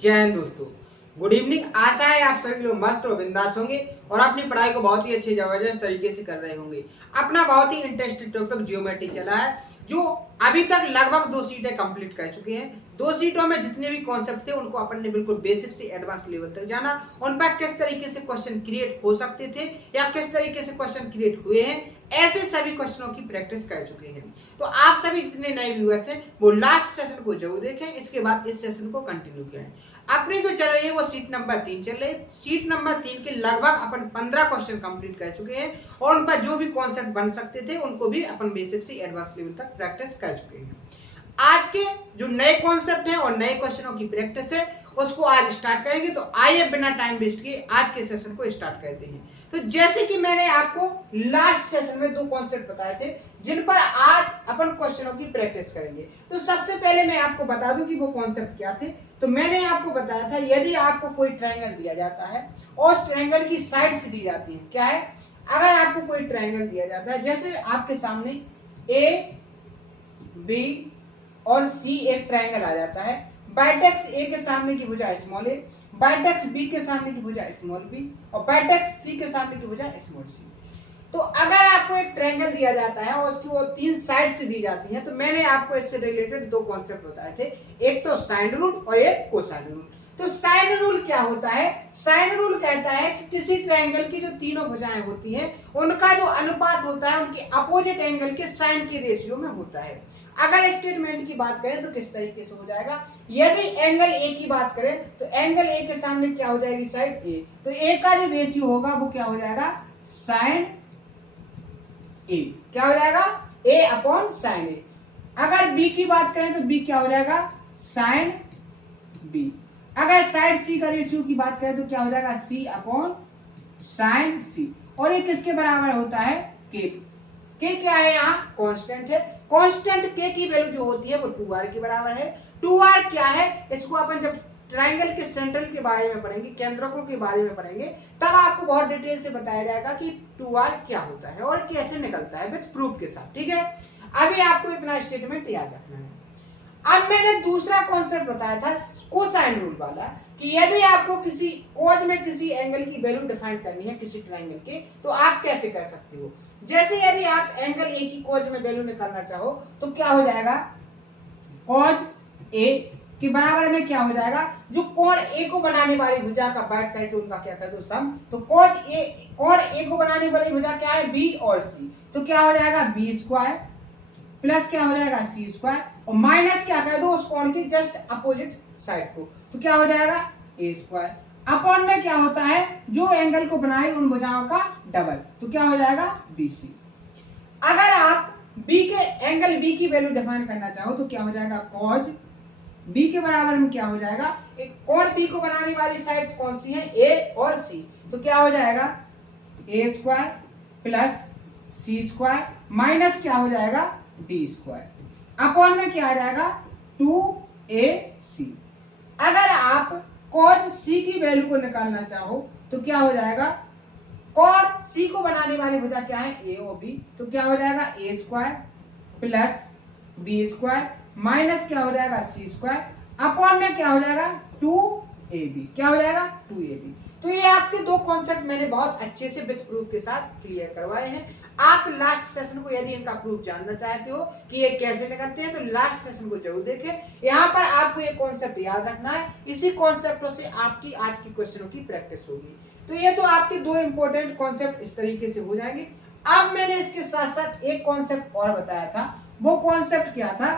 जय हिंद दोस्तों, good evening. आशा है आप सभी लोग मस्त और बिंदास होंगे और अपनी पढ़ाई को बहुत ही अच्छे जबरदस्त तरीके से कर रहे होंगे। अपना बहुत ही इंटरेस्टिंग टॉपिक ज्योमेट्री चला है, जो अभी तक लगभग 2 सीटें कंप्लीट कर चुके हैं। 2 सीटों में जितने भी कॉन्सेप्ट थे उनको अपन ने बिल्कुल बेसिक से एडवांस लेवल तक जाना, उन पर किस तरीके से क्वेश्चन क्रिएट हो सकते थे या किस तरीके से क्वेश्चन क्रिएट हुए हैं, ऐसे सभी क्वेश्चनों की प्रैक्टिस कर चुके हैं। तो आप सभी जितने नए व्यूअर्स हैं वो लास्ट सेशन को जरूर देखें, इसके बाद इस सेशन को कंटिन्यू करें। अपनी जो चल रही है वो सीट नंबर 3 चल रही है। सीट नंबर 3 के लगभग अपन 15 क्वेश्चन कंप्लीट कर चुके हैं और उन पर जो भी कॉन्सेप्ट बन सकते थे उनको भी अपन बेसिक से एडवांस लेवल तक प्रैक्टिस कर चुके हैं। आज के जो नए कॉन्सेप्ट हैं और नए क्वेश्चनों की प्रैक्टिस है उसको आज स्टार्ट करेंगे। तो आइए बिना टाइम वेस्ट किए आज के सेशन को स्टार्ट करते हैं। तो जैसे कि मैंने आपको लास्ट सेशन में 2 कॉन्सेप्ट बताए थे जिन पर आज अपन क्वेश्चनों की प्रैक्टिस करेंगे। तो सबसे पहले मैं आपको बता दूं कि वो कॉन्सेप्ट क्या थे। तो मैंने आपको बताया था, यदि आपको कोई ट्रायंगल दिया जाता है और उस ट्रायंगल की साइड से दी जाती है, क्या है, अगर आपको कोई ट्रायंगल दिया जाता है, जैसे आपके सामने ए बी और सी एक ट्रायंगल आ जाता है, बाइटेक्स ए के सामने की भुजा स्मॉल ए, बाइटेक्स बी के सामने की भुजा स्मॉल बी और बाइटेक्स सी के सामने की भुजा स्मॉल सी। तो अगर आपको एक ट्रायंगल दिया जाता है और उसकी वो 3 साइड से दी जाती है, तो मैंने आपको इससे रिलेटेड 2 कॉन्सेप्ट बताए थे, एक तो साइन रूल और एक कोसाइन रूल। तो साइन रूल क्या होता है? साइन रूल कहता है कि किसी ट्रायंगल की जो तीनों भुजाएं होती हैं उनका जो अनुपात होता है उनके अपोजिट एंगल के साइन के रेशियो में होता है। अगर स्टेटमेंट की बात करें तो किस तरीके से हो जाएगा, यदि एंगल ए की बात करें तो एंगल ए के सामने क्या हो जाएगी, साइड ए, तो ए का जो रेशियो होगा वो क्या हो जाएगा, साइन ए, क्या हो जाएगा, ए अपॉन साइन ए। अगर बी की बात करें तो बी क्या हो जाएगा, साइन बी। अगर साइड सी का रेशियो की बात करें तो क्या हो जाएगा, सी अपॉन साइन सी। और ये किसके बराबर होता है, के। के क्या है, यहाँ कांस्टेंट है। कांस्टेंट के की वैल्यू जो होती है वो 2r के बराबर है। 2r क्या है, इसको अपन जब ट्रायंगल के सेंट्रल के बारे में पढ़ेंगे, केंद्रकों के बारे में पढ़ेंगे, तब आपको बहुत डिटेल से बताया जाएगा कि 2r क्या होता है और कैसे निकलता है विद प्रूफ के साथ। ठीक है, अभी आपको इतना स्टेटमेंट याद रखना है। अब मैंने दूसरा कॉन्सेप्ट बताया था कोसाइन रूल वाला, कि यदि आपको किसी कोज में किसी एंगल की वैल्यू डिफाइन करनी है किसी ट्रायंगल के, तो आप कैसे कर सकते हो। जैसे यदि आप एंगल ए की कोज में वैल्यू निकालना चाहो तो क्या हो जाएगा, कोज ए के बराबर में क्या हो जाएगा, जो कोण ए को बनाने वाली भुजा का बात करके उनका क्या कर दो सम। तो कोण ए को बनाने वाली भुजा क्या है, बी और सी, तो क्या हो जाएगा बी स्क्वायर प्लस क्या हो जाएगा सी स्क्वायर और माइनस क्या कर दो उस कोण की जस्ट अपोजिट साइड को, तो क्या हो जाएगा ए स्क्वायर। अपॉन में क्या होता है, जो एंगल को बनाए उन भुजाओं का डबल, तो क्या हो जाएगा बी सी। अगर आप बी के एंगल बी की वैल्यू डिफाइन करना चाहो तो क्या हो जाएगा, कॉज बी के बराबर में क्या हो जाएगा, एक कोण बी को बनाने वाली साइड्स कौन सी है, ए और सी, तो क्या हो जाएगा A square plus C square minus क्या हो जाएगा बी स्क्वायर। अपॉन में क्या आ जाएगा 2ac। अगर आप कॉज सी की वैल्यू को निकालना चाहो तो क्या हो जाएगा, कोण सी को बनाने वाली भुजा क्या है, ए और बी, तो क्या हो जाएगा A square plus B square minus क्या हो जाएगा सी स्क्वायर। अपॉन में क्या हो जाएगा 2ab, क्या हो जाएगा 2ab। तो ये आपके 2 कॉन्सेप्ट मैंने बहुत अच्छे से विद प्रूफ के साथ क्लियर करवाए हैं। आप लास्ट सेशन को यदि इनका प्रूफ जानना चाहते हो कि ये कैसे निकलते हैं तो लास्ट सेशन को जरूर देखें। यहाँ पर आपको ये कॉन्सेप्ट याद रखना है, इसी कॉन्सेप्टों से आपकी आज की क्वेश्चनों की प्रैक्टिस होगी। तो ये तो आपके 2 इंपॉर्टेंट कॉन्सेप्ट इस तरीके से हो जाएंगे। अब मैंने इसके साथ साथ एक कॉन्सेप्ट और बताया था, वो कॉन्सेप्ट क्या था,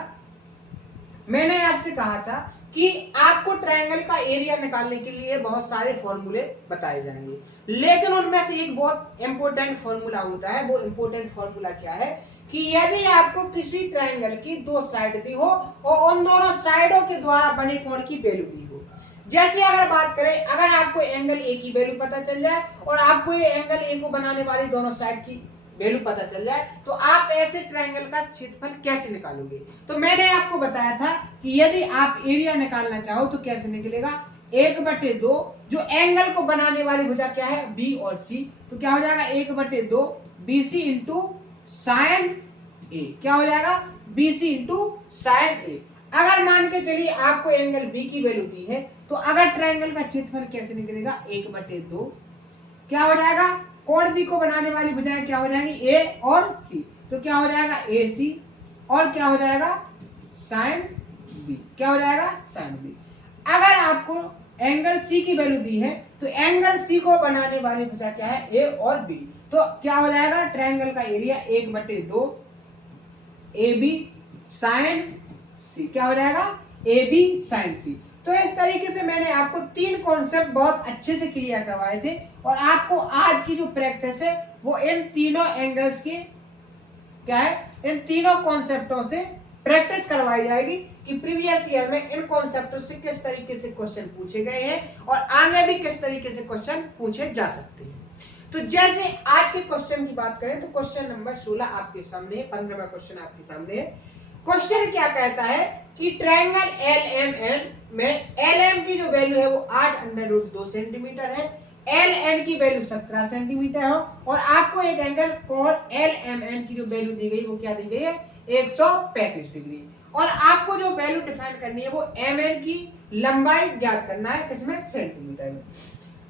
मैंने आपसे कहा था कि आपको ट्रायंगल का एरिया निकालने के लिए बहुत सारे फॉर्मूले बताए जाएंगे, लेकिन उनमें से एक बहुत इंपॉर्टेंट फॉर्मूला होता है। वो इंपॉर्टेंट फॉर्मूला क्या है कि यदि आपको किसी ट्रायंगल की 2 साइड दी हो और उन दोनों साइडों के द्वारा बने कोण की वैल्यू दी हो, जैसे अगर बात करें, अगर आपको एंगल ए की वैल्यू पता चल जाए और आपको ये एंगल ए को बनाने वाली दोनों साइड की वैल्यू पता चल जाए, तो आप ऐसे ट्रायंगल का क्षेत्रफल कैसे निकालोगे। तो मैंने आपको बताया था कि यदि आप एरिया निकालना चाहो तो कैसे निकलेगा, 1/2, जो एंगल को बनाने वाली भुजा क्या है, बी और सी, तो क्या हो जाएगा 1/2 BC इंटू साइन ए, क्या हो जाएगा BC इंटू साइन ए। अगर मान के चलिए आपको एंगल बी की वैल्यू दी है, तो अगर ट्रायंगल का क्षेत्रफल कैसे निकलेगा, 1/2 क्या हो जाएगा, कोण बी को बनाने वाली भुजाएं क्या हो जाएंगी, ए और सी, तो क्या हो जाएगा ए सी, और क्या हो जाएगा साइन बी, क्या हो जाएगा साइन बी। अगर आपको एंगल सी की वैल्यू दी है, तो एंगल सी को बनाने वाली भुजा क्या है, ए और बी, तो क्या हो जाएगा ट्रायंगल का एरिया 1/2 ए बी साइन सी, क्या हो जाएगा ए बी साइन सी। तो इस तरीके से मैंने आपको 3 कॉन्सेप्ट बहुत अच्छे से क्लियर करवाए थे, और आपको आज की जो प्रैक्टिस है वो इन तीनों एंगल्स की क्या है, इन तीनों कॉन्सेप्टों से प्रैक्टिस करवाई जाएगी कि प्रीवियस ईयर में इन कॉन्सेप्टों से किस तरीके से क्वेश्चन पूछे गए हैं और आगे भी किस तरीके से क्वेश्चन पूछे जा सकते हैं। तो जैसे आज के क्वेश्चन की बात करें तो क्वेश्चन नंबर 16 आपके सामने है, 15वां क्वेश्चन आपके सामने है। क्वेश्चन क्या कहता है कि ट्रायंगल एल में एल एम की जो वैल्यू है वो 8√2 सेंटीमीटर है, एल एन की वैल्यू 17 सेंटीमीटर है, और आपको एक एंगल कोण एल एम एन की जो वैल्यू दी गई वो क्या दी गई है, 135 डिग्री, और आपको जो वैल्यू डिफाइन करनी है वो एम एन की लंबाई ज्ञात करना है, किसमें सेंटीमीटर में।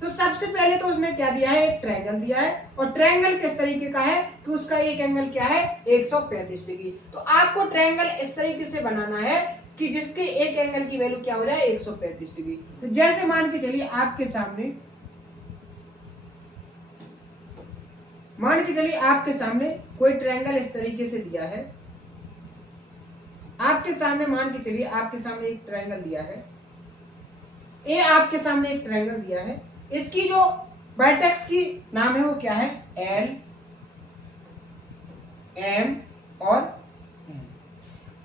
तो सबसे पहले तो उसने क्या दिया है, एक ट्रायंगल दिया है, और ट्रायंगल किस तरीके का है कि उसका एक एंगल क्या है 135 डिग्री। तो आपको ट्रायंगल इस तरीके से बनाना है कि जिसके एक एंगल की वैल्यू क्या हो जाए 135 डिग्री। तो जैसे मान के चलिए आपके सामने कोई ट्रायंगल इस तरीके से दिया है, आपके सामने मान के चलिए आपके सामने एक ट्रायंगल दिया है, ए आपके सामने एक ट्रायंगल दिया है, इसकी जो वर्टेक्स की नाम है वो क्या है, एल एम और एन।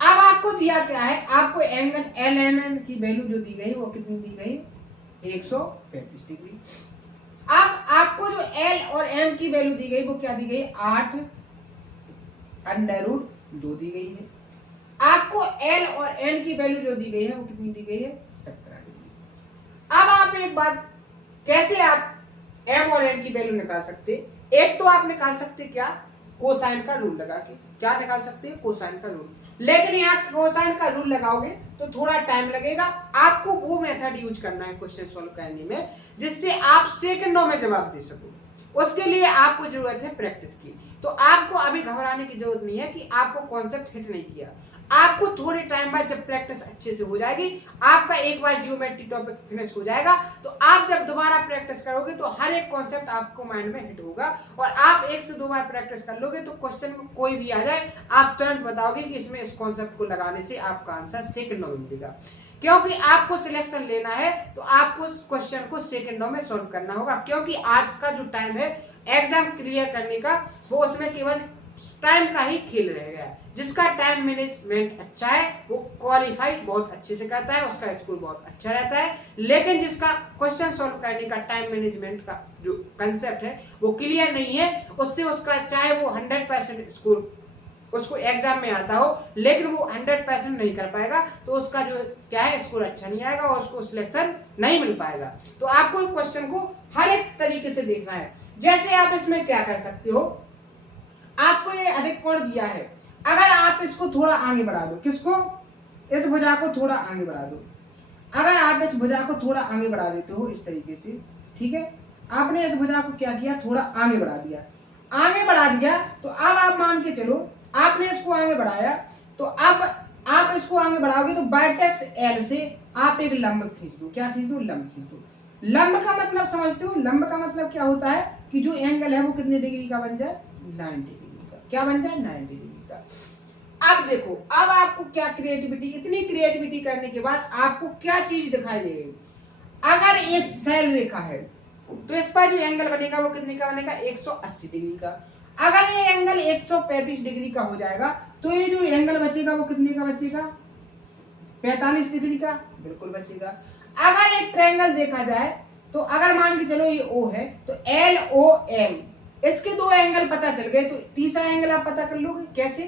अब आपको दिया क्या है, आपको एंगल एल एम एन की वैल्यू जो दी गई वो कितनी दी गई, 135 डिग्री। अब आपको जो एल और एम की वैल्यू दी गई वो क्या दी गई, 8√2 दी गई है। आपको एल और एन की वैल्यू जो दी गई है वो कितनी दी गई है, 17 डिग्री। अब आप एक बात, कैसे आप एम और एन की वैल्यू निकाल सकते, एक तो आप निकाल सकते क्या, कोसाइन का रूल लगा के, क्या निकाल सकते हैं, कोसाइन का रूल। लेकिन यहाँ कोसाइन का रूल लगाओगे तो थोड़ा टाइम लगेगा, आपको वो मेथड यूज करना है क्वेश्चन सॉल्व करने में जिससे आप सेकंडों में जवाब दे सको। उसके लिए आपको जरूरत है प्रैक्टिस की। तो आपको अभी घबराने की जरूरत नहीं है कि आपको कॉन्सेप्ट हिट नहीं किया, आपको थोड़े टाइम बाद जब प्रैक्टिस अच्छे से हो जाएगी, आपका एक बार जियोमेट्री टॉपिक फिनिश हो जाएगा, तो आप जब दोबारा प्रैक्टिस करोगे तो हर एक कॉन्सेप्ट आपको माइंड में हिट होगा, और आप 1 से 2 बार प्रैक्टिस कर लोगे तो क्वेश्चन में कोई भी आ जाए आप तुरंत बताओगे कि इसमें इस कॉन्सेप्ट को लगाने से आपका आंसर सेकंडों में मिलेगा। क्योंकि आपको सिलेक्शन लेना है तो आपको क्वेश्चन को सेकंडों में सॉल्व करना होगा, क्योंकि आज का जो टाइम है एग्जाम क्लियर करने का वो उसमें केवल टाइम का ही खेल रहेगा। जिसका टाइम मैनेजमेंट अच्छा है वो क्वालिफाई बहुत अच्छे से करता है, उसका स्कोर बहुत अच्छा रहता है। लेकिन जिसका क्वेश्चन सॉल्व करने का टाइम मैनेजमेंट का जो कंसेप्ट है वो क्लियर नहीं है, उससे उसका चाहे वो 100% स्कोर उसको एग्जाम में आता हो लेकिन वो 100% नहीं कर पाएगा, तो उसका जो क्या है स्कोर अच्छा नहीं आएगा और उसको सिलेक्शन नहीं मिल पाएगा। तो आपको क्वेश्चन को हर एक तरीके से देखना है। जैसे आप इसमें क्या कर सकते हो, आपको ये अधिक कोण दिया है, अगर आप इसको थोड़ा आगे बढ़ा दो, किसको, इस भुजा को थोड़ा आगे बढ़ा दो, अगर आप इस भुजा को थोड़ा आगे बढ़ा देते हो इस तरीके से, ठीक है, आपने इस भुजा को क्या किया, थोड़ा आगे बढ़ा दिया, आगे बढ़ा दिया, तो अब आप मान के चलो आपने इसको आगे बढ़ाया, तो अब आप इसको आगे बढ़ाओगे तो वर्टेक्स एल से आप एक लंब खींच दो, क्या खींच दो, लंब खींच दो। लंब का मतलब समझते हो, लंब का मतलब क्या होता है कि जो एंगल है वो कितने डिग्री का बन जाए, 90 डिग्री का, क्या बन जाए, 90 डिग्री का। अब देखो, अब आपको क्या क्रिएटिविटी, इतनी क्रिएटिविटी करने के बाद आपको क्या चीज दिखाई देगी, अगर ये सैल रेखा है तो इस पर जो एंगल बनेगा वो कितने का बनेगा, 180 डिग्री का। अगर ये एंगल 135 डिग्री का हो जाएगा तो ये जो एंगल बचेगा वो कितने का बचेगा, 45 डिग्री का, बिल्कुल बचेगा। अगर एक ट्रायंगल देखा जाए तो अगर मान के चलो ये O है तो LOM, इसके 2 एंगल पता चल गए, तो तीसरा एंगल आप पता कर लोगे कैसे,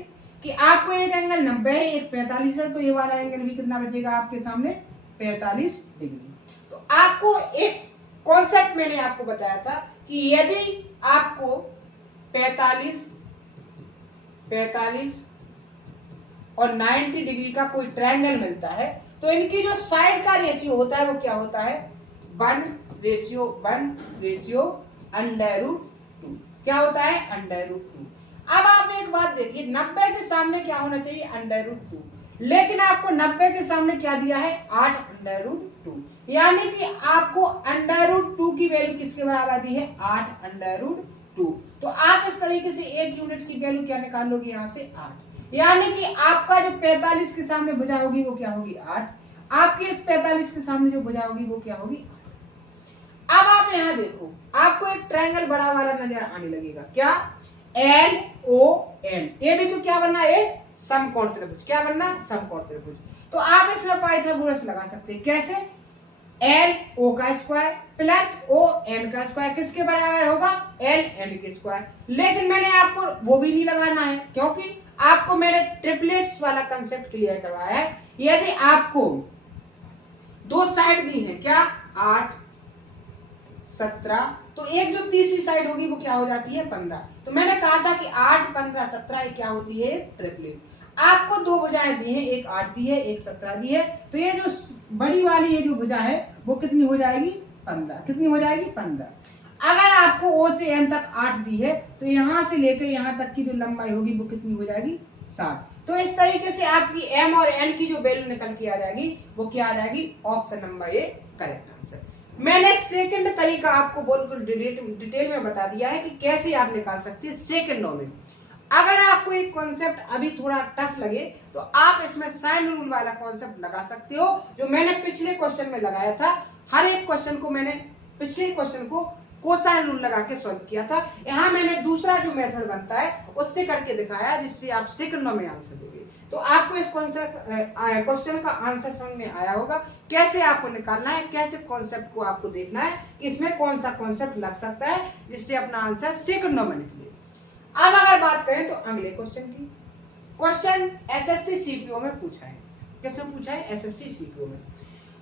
कि आपको एक एंगल 90 है, एक 45 है, तो ये वाला एंगल भी कितना बचेगा आपके सामने, 45 डिग्री। तो आपको एक कॉन्सेप्ट मैंने आपको बताया था कि यदि आपको 45 और 90 डिग्री का कोई ट्रायंगल मिलता है तो इनकी जो साइड का रेशियो होता है वो क्या होता है 1:1/√2। क्या होता है √2। अब आप एक बात देखिए 90 के सामने क्या होना चाहिए √2, लेकिन आपको 90 के सामने क्या दिया है 8/√2, यानी कि आपको √2 की वैल्यू किसके बराबर दी है 8/√2। तो आप इस तरीके से एक यूनिट की वैल्यू क्या निकाल लोगे यहाँ से 8, यानी कि आपका जो 45 के सामने भुजा होगी वो क्या होगी 8, आपके इस 45 के सामने जो भुजा होगी वो क्या होगी। अब आप यहाँ देखो आपको एक ट्रायंगल बड़ा वाला नजर आने लगेगा, क्या LON, ये भी तो क्या बनना है एक समकोण त्रिभुज, क्या बनना समकोण त्रिभुज। तो आप इसमें पाइथागोरस लगा सकते हैं, कैसे LO का स्क्वायर प्लस ON का स्क्वायर किसके बराबर होगा LN के स्क्वायर। लेकिन मैंने आपको वो भी नहीं लगाना है क्योंकि आपको मैंने ट्रिपलेट्स वाला कंसेप्ट क्लियर करवाया है। यदि आपको दो साइड दी है क्या 8 17, तो एक जो तीसरी साइड होगी वो क्या हो जाती है 15। तो मैंने कहा था कि 8 15 17 क्या होती है ट्रिपलेट। आपको दो भुजाएं दी है, एक 8 दी है एक 17 दी है, तो ये जो बड़ी वाली ये जो भुजा है वो कितनी हो जाएगी 15, कितनी हो जाएगी 15। अगर आपको O से N तक 8 दी है तो यहां से लेकर यहां तक की जो लंबाई होगी वो कितनी हो जाएगी 7। तो इस तरीके से आपकी M और N की जो वैल्यू निकल के आ जाएगी वो क्या आ जाएगी option number A correct answer. मैंने सेकंड तरीका आपको बिल्कुल डिटेल में बता दिया है कि कैसे आप निकाल सकते हैं सेकंडों में। अगर आपको एक कॉन्सेप्ट अभी थोड़ा टफ लगे तो आप इसमें साइन रूल वाला कॉन्सेप्ट लगा सकते हो जो मैंने पिछले क्वेश्चन में लगाया था। हर एक क्वेश्चन को मैंने पिछले क्वेश्चन को कोसाइन रूल लगा के सॉल्व किया था। यहाँ मैंने दूसरा जो मेथड बनता है उससे करके दिखाया जिससे आप सेकंडों में आंसर दोगे। तो आपको इस क्वेश्चन का आंसर समझ में आया होगा कैसे आपको निकालना है, कैसे कॉन्सेप्ट को आपको देखना है, इसमें कौन सा कॉन्सेप्ट लग सकता है जिससे अपना आंसर सेकंडों में निकले। अब अगर बात करें तो अगले क्वेश्चन की, क्वेश्चन एसएससी सीपीओ में पूछा है। कैसे पूछा है एसएससी सीपीओ में।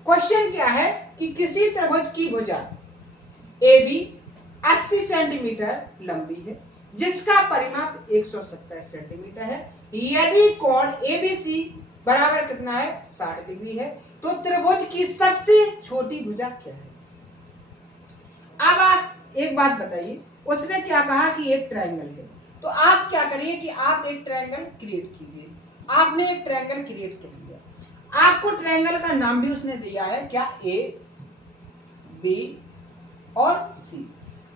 क्वेश्चन क्या है कि किसी त्रिभुज की भुजा AB 80 सेंटीमीटर लंबी है जिसका परिमाप 170 सेंटीमीटर है। यदि कोण ABC बराबर कितना है 60 डिग्री है तो त्रिभुज की सबसे छोटी भुजा क्या है। अब आप एक बात बताइए, उसने क्या कहा कि एक ट्रायंगल है, तो आप क्या करिए कि आप एक ट्रायंगल क्रिएट कीजिए। आपने एक ट्रायंगल क्रिएट कर लिया, आपको ट्रायंगल का नाम भी उसने दिया है क्या A B और C।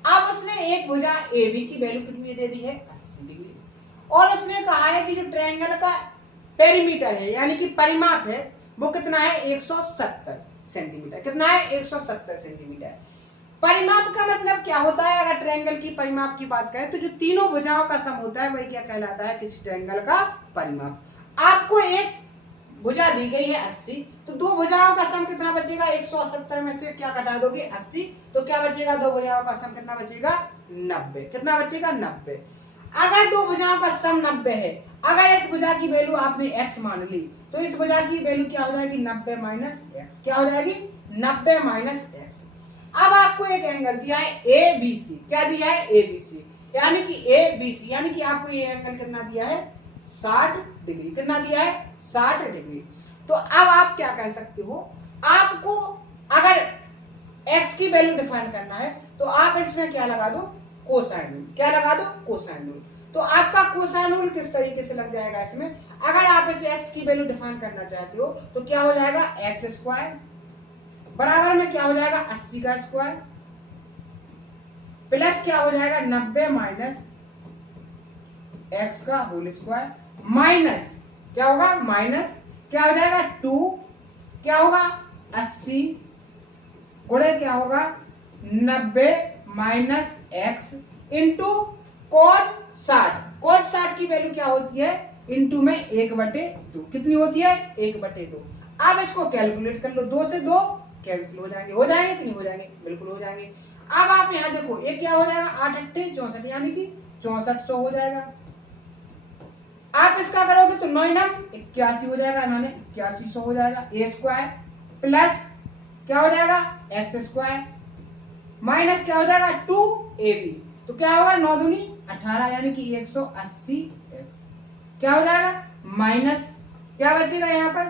अब उसने एक भुजा AB की वैल्यू कितनी दे दी है 80 डिग्री, और उसने कहा है कि जो ट्रायंगल का पेरीमीटर है यानी कि परिमाप है वो कितना है 170 सेंटीमीटर। कितना है 170 सेंटीमीटर। परिमाप का मतलब क्या होता है, अगर ट्रायंगल की परिमाप की बात करें तो जो तीनों भुजाओं का सम होता है वही क्या कहलाता है किसी ट्रायंगल का परिमाप। आपको एक भुजा दी गई है 80, तो दो भुजाओं का सम कितना बचेगा 170 में से क्या घटा दोगे 80, तो क्या बचेगा दो भुजाओं का सम कितना बचेगा 90। कितना बचेगा 90। अगर दो भुजाओं का सम 90 है, अगर इस भुजा की वैल्यू आपने x मान ली तो इस भुजा की वैल्यू क्या हो जाएगी 90 माइनस x। क्या हो जाएगी 90 माइनस x। अब आपको एक एंगल दिया है ABC, क्या दिया है ABC, यानी कि ABC यानी कि आपको ये एंगल कितना दिया है 60 डिग्री। कितना दिया है 60 डिग्री। तो अब आप क्या कर सकते हो, आपको अगर x की वैल्यू डिफाइन करना है तो आप इसमें क्या लगा दो कोसाइन रूल। क्या लगा दो कोसाइन रूल। तो आपका कोसाइन रूल किस तरीके से लग जाएगा इसमें, अगर आप इसे x की वैल्यू डिफाइन करना चाहते हो तो क्या हो जाएगा x स्क्वायर बराबर में क्या हो जाएगा 80 का स्क्वायर प्लस क्या हो जाएगा 90 माइनस x का होल स्क्वायर माइनस क्या होगा माइनस क्या हो जाएगा 2 क्या होगा 80 गुणे क्या होगा 90 minus x into cos 60। cos 60 की वैल्यू क्या होती है इंटू में 1/2। कितनी होती है 1/2। अब इसको कैलकुलेट कर लो, 2 से 2 कैंसिल हो जाएंगे। हो जाएंगे कि नहीं हो जाएंगे, बिल्कुल हो जाएंगे। अब आप यहाँ देखो ये क्या हो जाएगा 8 8 64 यानी कि 6400 हो जाएगा। आप इसका करोगे तो 9 9 81 हो जाएगा, मैंने 8100 हो जाएगा। a स्क्वायर प्लस क्या हो जाएगा x स्क्वायर माइनस क्या हो जाएगा 2ab, तो क्या होगा 9 दूनी 18 यानी कि 180 x क्या हो जाएगा माइनस क्या बचेगा यहाँ पर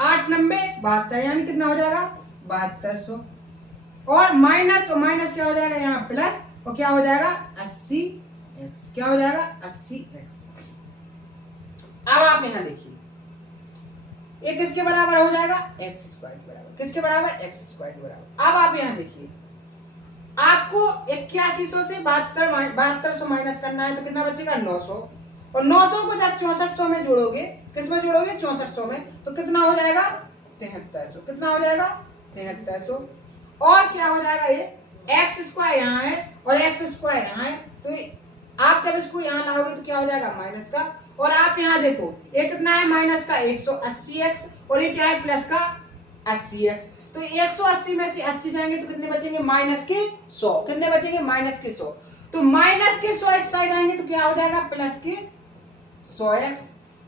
8 90 72, यानी कितना हो जाएगा 7200, और माइनस माइनस क्या हो जाएगा यहाँ प्लस, और क्या हो जाएगा 80x, क्या हो जाएगा 80x। अब आप यहाँ देखिए ये किसके बराबर हो जाएगा x स्क्वायर के बराबर, किसके बराबर x स्क्वायर के बराबर। अब आप यहाँ देखिए आपको 8100 से 7200 माइनस करना है तो कितना बचेगा 900, और 900 को जब 6400 में जोड़ोगे, किस में जोड़ोगे 6400 में, तो कितना हो जाएगा 7300, कितना हो जाएगा 7300, और क्या हो जाएगा ये एक्स स्क्वायर यहाँ है और एक्स स्क्वायर यहाँ है, तो आप जब इसको यहाँ लाओगे तो क्या हो जाएगा माइनस का, और आप यहाँ देखो ये कितना है माइनस का 180x, और ये क्या है प्लस का 80x, तो 180 में से 80 जाएंगे तो कितने बचेंगे माइनस के 100, कितने बचेंगे माइनस के 100, तो माइनस के 100 इस साइड आएंगे तो क्या हो जाएगा प्लस के 100x,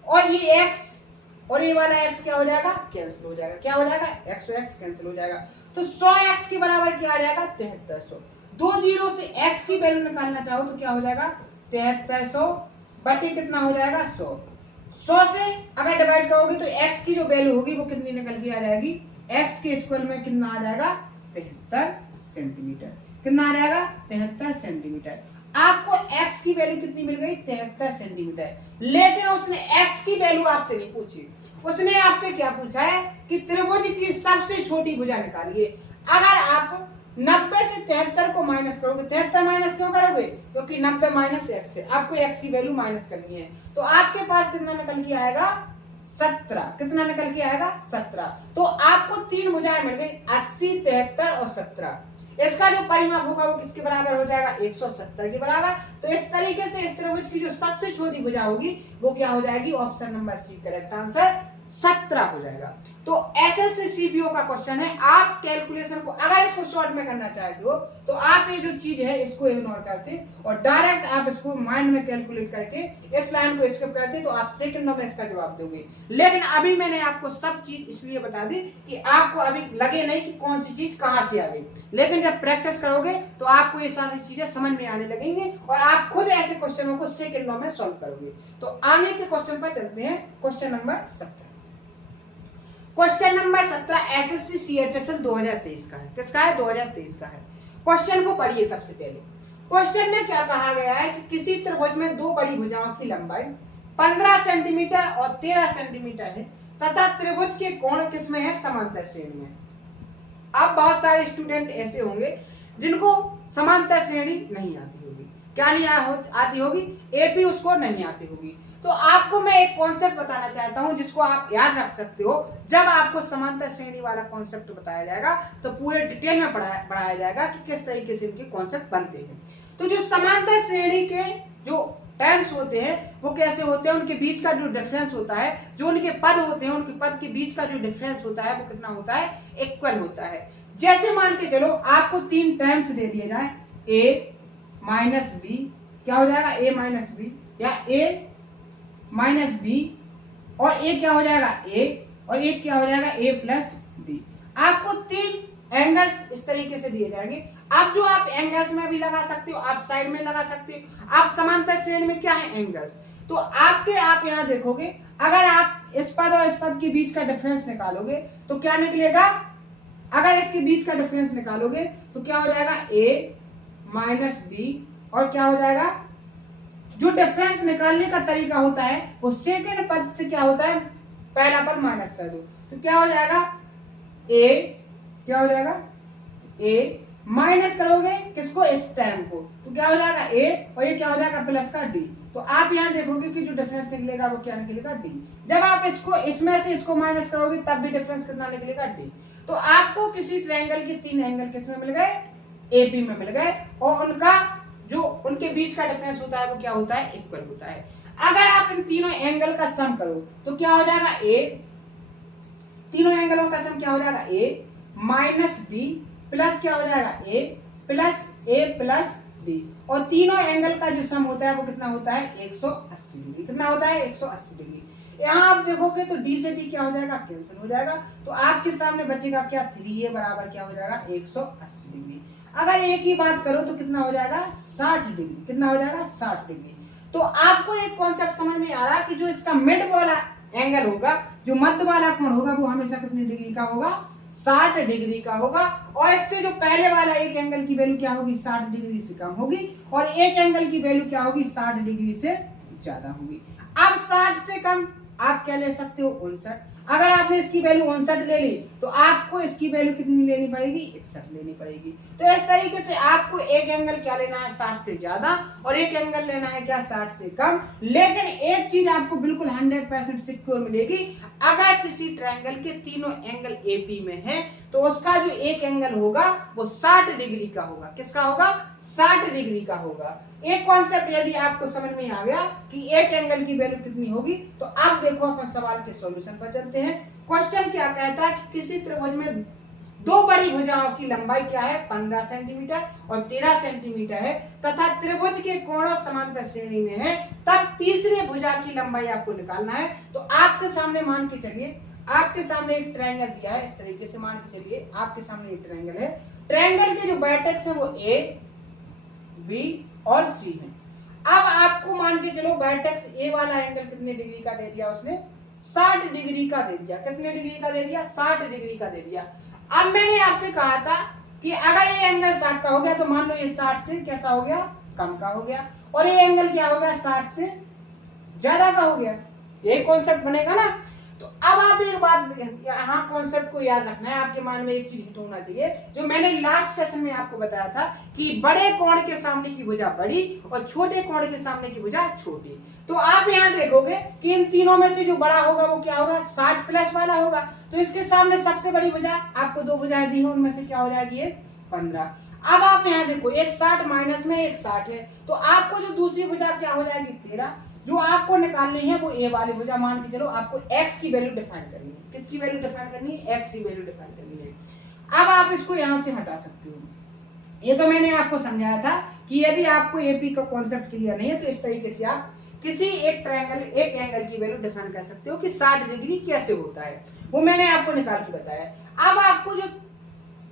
और ये x और ये वाला x क्या हो जाएगा कैंसिल हो जाएगा, क्या हो जाएगा x और x कैंसिल हो जाएगा, तो 100x के बराबर क्या आ जाएगा 7300। दो जीरो से x की वैल्यू निकालना चाहो तो क्या हो जाएगा 7300 बटे कितना हो जाएगा 100, 100 से अगर डिवाइड करोगे तो x की जो वैल्यू होगी वो कितनी निकल के आ जाएगी, x के स्क्वायर में कितना आ जाएगा 73 सेंटीमीटर, कितना आ जाएगा 73 सेंटीमीटर। आपको x की वैल्यू कितनी मिल गई 73 सेंटीमीटर, लेकिन उसने x की वैल्यू आपसे नहीं पूछी, उसने आपसे क्या पूछा है कि त्रिभुज की सबसे छोटी भुजा निकालिए। अगर आप 90 से 73 को माइनस करोगे, 73 माइनस क्यों करोगे क्योंकि 90 माइनस x है, आपको x की वैल्यू माइनस करनी है, तो आपके पास कितना निकल के आएगा 17, कितना निकल के आएगा 17, तो आपको तीन भुजाएं मिल गई 80 73 और 17, इसका जो परिमाप होगा वो किसके बराबर हो जाएगा 170 के बराबर। तो इस तरीके से इस त्रिभुज की जो सबसे छोटी भुजा होगी वो क्या हो जाएगी, option number C correct answer 17 हो जाएगा। तो एसएससी सीपीओ का क्वेश्चन है, आप कैलकुलेशन को अगर इसको शॉर्ट में करना चाहते हो तो आप ये जो चीज है इसको इग्नोर करते और डायरेक्ट आप इसको माइंड में कैलकुलेट करके इस लाइन को स्किप करते तो आप सेकंडों में इसका जवाब दोगे। लेकिन अभी मैंने आपको सब चीज इसलिए बता दी कि आपको अभी लगे नहीं कि कौन सी चीज कहां से आ गई, लेकिन जब प्रैक्टिस करोगे तो आपको ये सारी चीजें समझ में आने लगेंगी और आप खुद ऐसे क्वेश्चनों को सेकंडों में सॉल्व करोगे। तो आगे के क्वेश्चन पर चलते हैं, question number 17। Question number 17 SSC CHSL 2023 का है, किसका है 2023 का है। क्वेश्चन को पढ़िए। सबसे पहले क्वेश्चन में क्या कहा गया है कि किसी त्रिभुज में दो बड़ी भुजाओं की लंबाई 15 सेंटीमीटर और 13 सेंटीमीटर है तथा त्रिभुज के कोण किसमें है समांतर श्रेणी में। अब बहुत सारे स्टूडेंट ऐसे होंगे जिनको समांतर श्रेणी नहीं आती होगी, क्या नहीं आती होगी, एपी उसको नहीं आती होगी। तो आपको मैं एक कॉन्सेप्ट बताना चाहता हूं जिसको आप याद रख सकते हो। जब आपको समांतर श्रेणी वाला कॉन्सेप्ट बताया जाएगा तो पूरे डिटेल में पढ़ाया जाएगा कि किस तरीके से इनके कॉन्सेप्ट बनते हैं। तो जो समांतर श्रेणी के जो टर्म्स होते हैं वो कैसे होते हैं, उनके बीच का जो डिफरेंस होता है, जो उनके पद होते हैं उनके पद के बीच का जो डिफरेंस होता है वो कितना होता है, इक्वल होता है। जैसे मान के चलो आपको तीन टर्म्स दे दिए जाए a माइनस बी, क्या हो जाएगा a माइनस बी, या a माइनस बी, और a क्या हो जाएगा a, और एक क्या हो जाएगा a प्लस बी। आपको तीन एंगल्स इस तरीके से दिए जाएंगे। अब जो आप एंगल्स में भी लगा सकते हो, आप साइड में लगा सकते हो, आप समांतर श्रेणी में क्या है एंगल्स। तो आप यहाँ देखोगे अगर आप इस पद और इस पद के बीच का डिफरेंस निकालोगे तो क्या निकलेगा, अगर इसके बीच का डिफरेंस निकालोगे तो क्या हो जाएगा a माइनस डी, और क्या हो जाएगा, जो डिफरेंस निकालने का तरीका होता है वो सेकंड पद से क्या होता है, पहला पद माइनस कर दो तो क्या हो जाएगा a, क्या हो जाएगा a, माइनस करोगे किसको, इस टर्म को, तो क्या हो जाएगा a, और ये क्या हो जाएगा प्लस का d। तो आप यहाँ देखोगे कि जो डिफरेंस निकलेगा वो क्या निकलेगा d। जब आप इसको इसमें से इसको माइनस करोगे तब भी डिफरेंस कितना निकलेगा d। तो आपको किसी ट्रायंगल के तीन एंगल किसमें मिल गए, एपी में मिल गए, और उनका जो उनके बीच का डिफरेंस होता है वो क्या होता है, इक्वल होता है। अगर आप इन तीनों एंगल का सम करो तो क्या हो जाएगा a, तीनों एंगलों का सम क्या हो जाएगा a माइनस डी प्लस क्या हो जाएगा a plus a plus D, और तीनों एंगल का जो सम होता है वो कितना होता है 180 डिग्री, कितना होता है 180 डिग्री। यहाँ आप देखोगे तो d से d क्या हो जाएगा, कैंसिल हो जाएगा, तो आपके सामने बचेगा क्या 3a बराबर क्या हो जाएगा 180 डिग्री। अगर a की बात करो तो कितना हो जाएगा 60 डिग्री, कितना हो जाएगा 60 डिग्री। तो आपको एक कॉन्सेप्ट समझ में आ रहा है कि जो इसका मिड वाला एंगल होगा, जो मध्य वाला कोण होगा वो हमेशा कितनी डिग्री का होगा, 60 डिग्री का होगा। और इससे जो पहले वाला एक एंगल की वैल्यू क्या होगी, 60 डिग्री से कम होगी, और एक एंगल की वैल्यू क्या होगी, 60 डिग्री से ज्यादा होगी। अब 60 से कम आप क्या ले सकते हो, 59। अगर आपने इसकी वैल्यू 59 ले ली तो आपको इसकी वैल्यू कितनी लेनी पड़ेगी, 61 लेनी पड़ेगी। तो इस तरीके से आपको एक एंगल क्या लेना है, 60 से ज्यादा, और एक एंगल लेना है क्या, 60 से कम। लेकिन एक चीज आपको बिल्कुल 100% सिक्योर मिलेगी, अगर किसी ट्रायंगल के तीनों एंगल एपी में है तो उसका जो एक एंगल होगा वो 60 डिग्री का होगा। किसका होगा, 60 डिग्री का होगा। एक कॉन्सेप्ट यदि आपको समझ में आ गया कि एक एंगल की वैल्यू कितनी होगी, तो आप देखो अपन सवाल के सॉल्यूशन पर चलते हैं। क्वेश्चन क्या कहता है कि किसी त्रिभुज में दो बड़ी भुजाओं की लंबाई क्या है, 15 सेंटीमीटर और 13 सेंटीमीटर है, तथा त्रिभुज के कोणों समांतर श्रेणी में है, तब तीसरी भुजा की लंबाई आपको निकालना है। तो आपके सामने मान के चलिए, आपके सामने एक ट्रायंगल दिया है, इस तरीके से मान के चलिए आपके सामने एक ट्रायंगल है। ट्रायंगल के जो वर्टेक्स है वो ए, बी और सी है। अब आपको मान के चलो वर्टेक्स ए वाला एंगल कितने डिग्री का दे दिया उसने, 60 डिग्री का दे दिया। कितने डिग्री का दे दिया, 60 डिग्री का दे दिया। अब मैंने आपसे कहा था कि अगर ये एंगल 60 का हो गया तो मान लो ये 60 से कैसा हो गया, कम का हो गया, और ये एंगल क्या हो गया, 60 से ज्यादा का हो गया। यही कॉन्सेप्ट बनेगा ना। तो अब आप एक बात यहाँ कॉन्सेप्ट को याद रखना है, आपके माइंड में एक चीज हिट होना चाहिए, जो मैंने लास्ट सेशन में आपको बताया था कि बड़े कोण के सामने की भुजा बड़ी और छोटे कोण के सामने की भुजा छोटी। तो आप यहाँ देखोगे कि इन तीनों में से जो बड़ा होगा वो क्या होगा, 60 प्लस वाला होगा। तो इसके सामने सबसे बड़ी भुजा, आपको दो भुजाएं दी हो, उनमें से क्या हो जाएगी, ये 15। अब आप यहाँ देखो, एक 60 माइनस में एक 60 है, तो आपको जो दूसरी भुजा क्या हो जाएगी, 13। जो आपको निकालनी है वो ए वाली भुजा, मान के चलो आपको x की वैल्यू डिफाइन करनी है। किसकी वैल्यू डिफाइन करनी है, x की वैल्यू डिफाइन करनी है। अब आप इसको यहां से हटा सकते हो। ये तो मैंने आपको समझाया था कि यदि आपको एपी का कॉन्सेप्ट क्लियर नहीं है तो इस तरीके से आप किसी एक ट्रायंगल, एक एंगल की वैल्यू डिफाइन कर सकते हो कि 60 डिग्री कैसे होता है, वो मैंने आपको निकाल के बताया। अब आपको जो